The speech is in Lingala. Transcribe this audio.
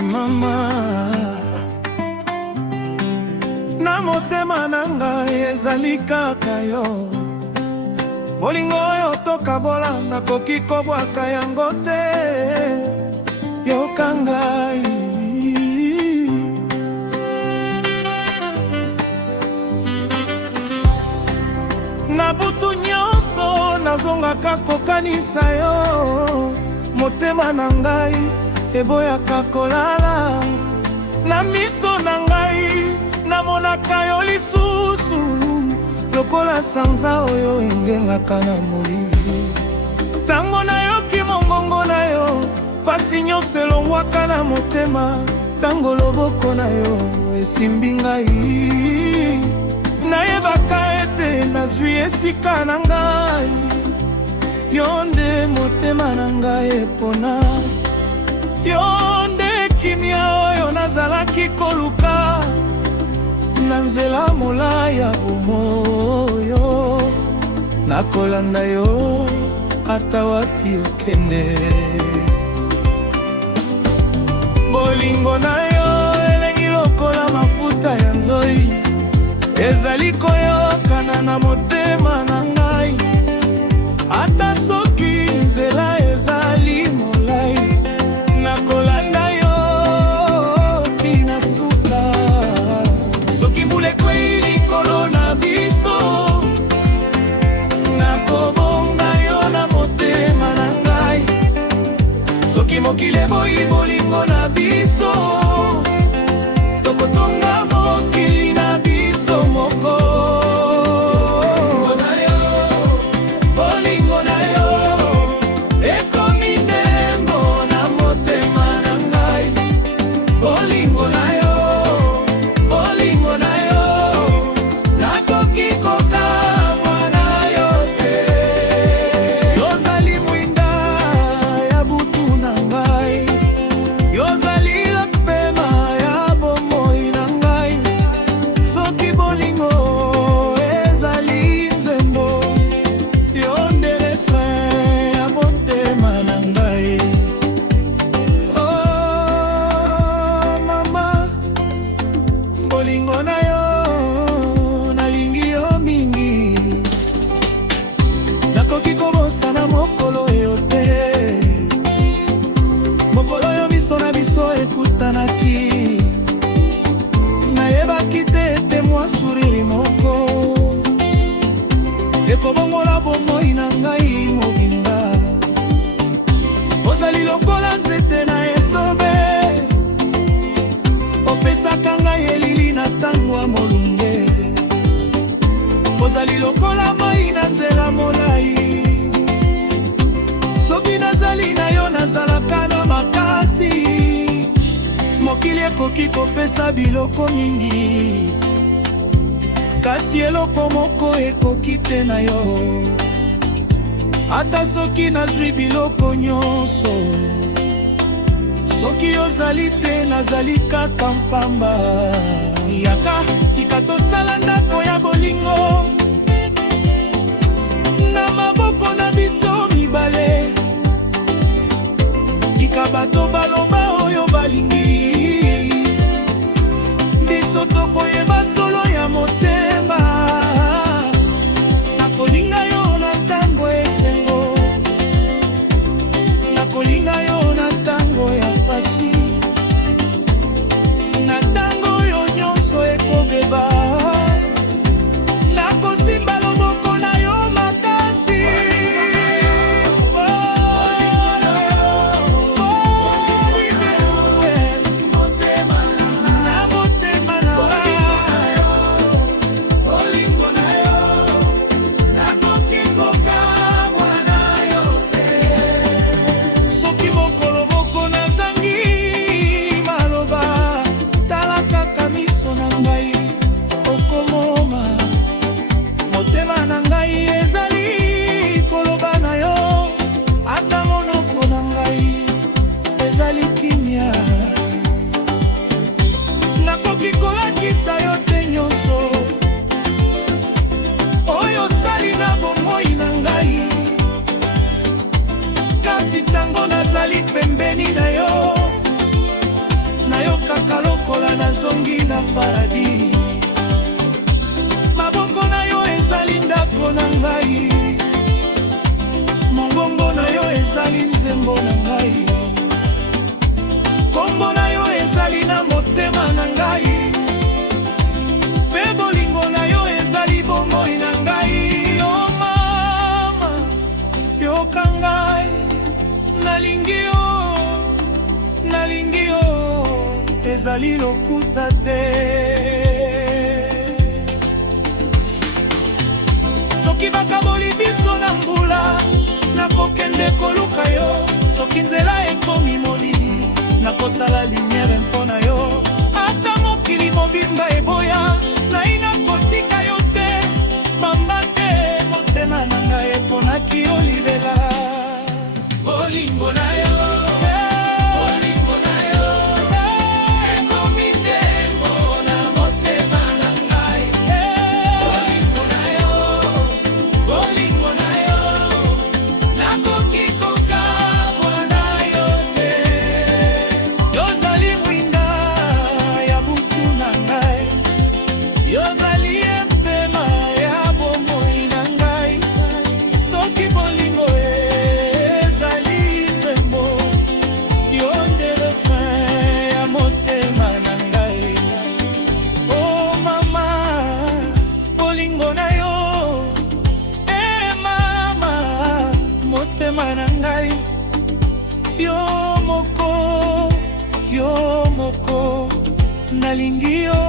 mama, na motema na ngai ezali kaka yo. Bolingo oyo tokabola nakoki kobwaka yango te. Yoka ngai, na butu nyonso nazongaka kokanisa yo. Motema na ngai eboyaka kolala, na miso na ngai namonaka yo lisusu, lokola sanza oyo engengaka na molili. Tango nayoki mongongo na yo, pasi nyonso elongwaka na motema. Tango loboko na yo esimbi ngai, nayebaka ete nazwi esika na ngai. Yo nde motema na ngai epona, yo nde kimia oyo nazalaki koluka na nzela molaya omoyo. Nakolanda yo ata wapi okende. Bolingo na yo elengi lokola mafuta ya nzoi, ezali koyokana na motema na ngai. Ata soki nzela ezali molai, nakolanda yo tina suka. Soki mbula ekwei likolo na biso, nakobonga yo na motema na ngai. Soki mokili eboyi bolingo na biso, tokotonga mokili na biso moko. Bolingo na yo nalingi yo mingi, nakoki kobosana mokolo yo te. Mokolo yo miso na biso ekutanaki, nayebaki te ete mwa suriri moko ekobongola bomoi na ngai mobimba. Ozali lokola nzete na esobe, opesaka ngai elili na tango ya molunge. Ozali lokola mai na nzela molai, soki nazali na yo nazalaka na makasi. Mokili ekoki kopesa biloko mingi, kasi eloko moko ekoki te na yo. Ata soki nazwi biloko nyonso, soki ozali te nazali kaka mpamba. Yaka tika tosala ndako ya bolingo na maboko na biso mibale. Tika bato baloba oyo balingi, biso tokoyeba solo ya motema. Nakolinga yo na tango esengo, nakolinga yo na tango ya pasi, na tango yo nyonso ekobeba. na paradis. Maboko na yo ezali ndako na ngai, mongongo na yo ezali nzembo na ngai, kombo na yo ezali na motema na ngai, pe bolingo na yo ezali bomoi na ngai. Yo mama, yoka ngai, nalingi yo, nalingi yo, ezali lokuta te. Soki bakaboli biso na mbula, nakokende koluka yo. Soki nzela ekomi molili, nakosala lumiere mpo na yo. Ata mokili mobimba eboya, nai nakotika yo te. Pamba te motema na ngai eponaki yo libela. Bolingo na yo, bolingo na yo, ekomi ndembo na motema na ngai. Bolingo na yo, bolingo na yo, nakoki kokabwa na yo te. Yozali mwinda ya butu na ngai, yozali empema ya bomoi na ngai. Soki bolingo ezali nzembo, yo nde refrain ya motema na ngai. Oh mama, bolingo na yo, mama, motema na ngai. Yo moko, nalingi yo.